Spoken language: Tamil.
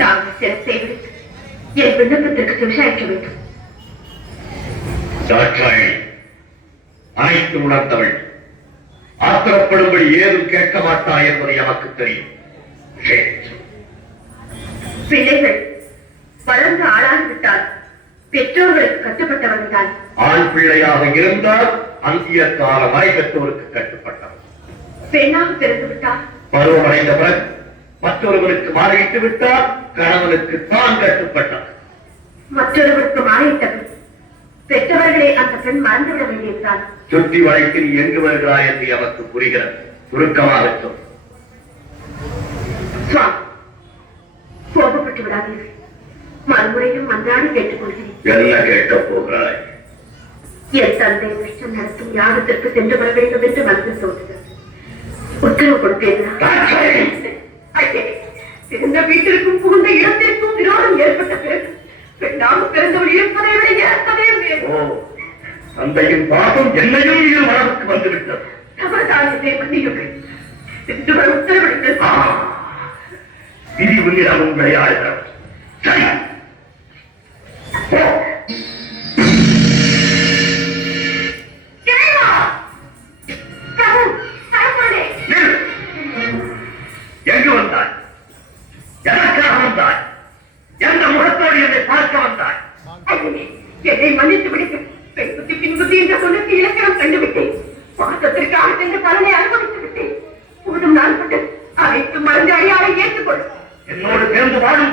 தாங்கள் சிரத்தை விடுத்து என் விண்ணப்பத்திற்கு செவிசாய்க்க வேண்டும். அனைத்து உணர்ந்தவள் ஆத்திரப்படும்படி ஏதும் கேட்க மாட்டாய் என்பது எனக்கு தெரியும். பிள்ளைகள் வளர்ந்து ஆளாகிவிட்டால் பெற்றோர்களுக்கு கட்டுப்பட்டவன் தான். ஆண் பிள்ளையாக இருந்தால் அந்திய கால வரை பெற்றோருக்கு கட்டுப்பட்டவன். பெண்ணாக பிறந்து விட்டால் பருவமடைந்தவர் மற்றொருவருக்கு மாறிவிட்டு விட்டால் கணவனுக்கு தான் கட்டுப்பட்டவன். மற்றொருவருக்கு மாறிவிட்டவன் பெற்றவர்களே அந்த பெண் மறந்துவிட வேண்டியதுதான். சுற்றி வளைக்கு நீ எங்கு வருகிறாய் என்று அவருக்கு புரிகிறது. சுருக்கமாக சொல். கோபப்பட்டு விடாதீர்கள். மறுமுறையும் மன்றாடி கேட்டுக் கொள்கிறேன். என்ன கேட்கப் போகிறாய்? என் தந்தை கஷ்டம் நடத்தும் யாகத்திற்கு சென்று வர வேண்டும் என்று மனதில் தோன்றுகிறது. உத்தரவு கொடுப்பீர்களா? சிறந்த வீட்டிற்கும் புகுந்த இடத்திற்கும் விரோதம் ஏற்பட்ட பிறகு பெண்ணாக பிறந்தவள் இருப்பதை விட இறப்பதே வேறு. தந்தையின் பாவம் என்னையும் இது மனதுக்கு வந்துவிட்டது. தவறுதான் இதை மன்னியுங்கள். சென்று வர உத்தரவிடுங்கள். விதி உன்னிடம் உங்களை ஆழ்கிறார். சரி, எங்கு வந்தாய்? எனக்காக வந்தாய்? எந்த முகத்தோடு என்னை பார்க்க வந்தாய்? என்னை மன்னித்து விடுங்கள். பெண்புத்தி பின்புத்தி என்ற சொல்லுக்கு இலக்கணம் கண்டுவிட்டேன். பாசத்திற்காக சென்ற பலனை அனுபவித்து விட்டேன். போதும் நான் பட்டு அனைத்து மருந்து அடியாரை ஏற்றுக்கொள். என்னோடு சேர்ந்து வாழும்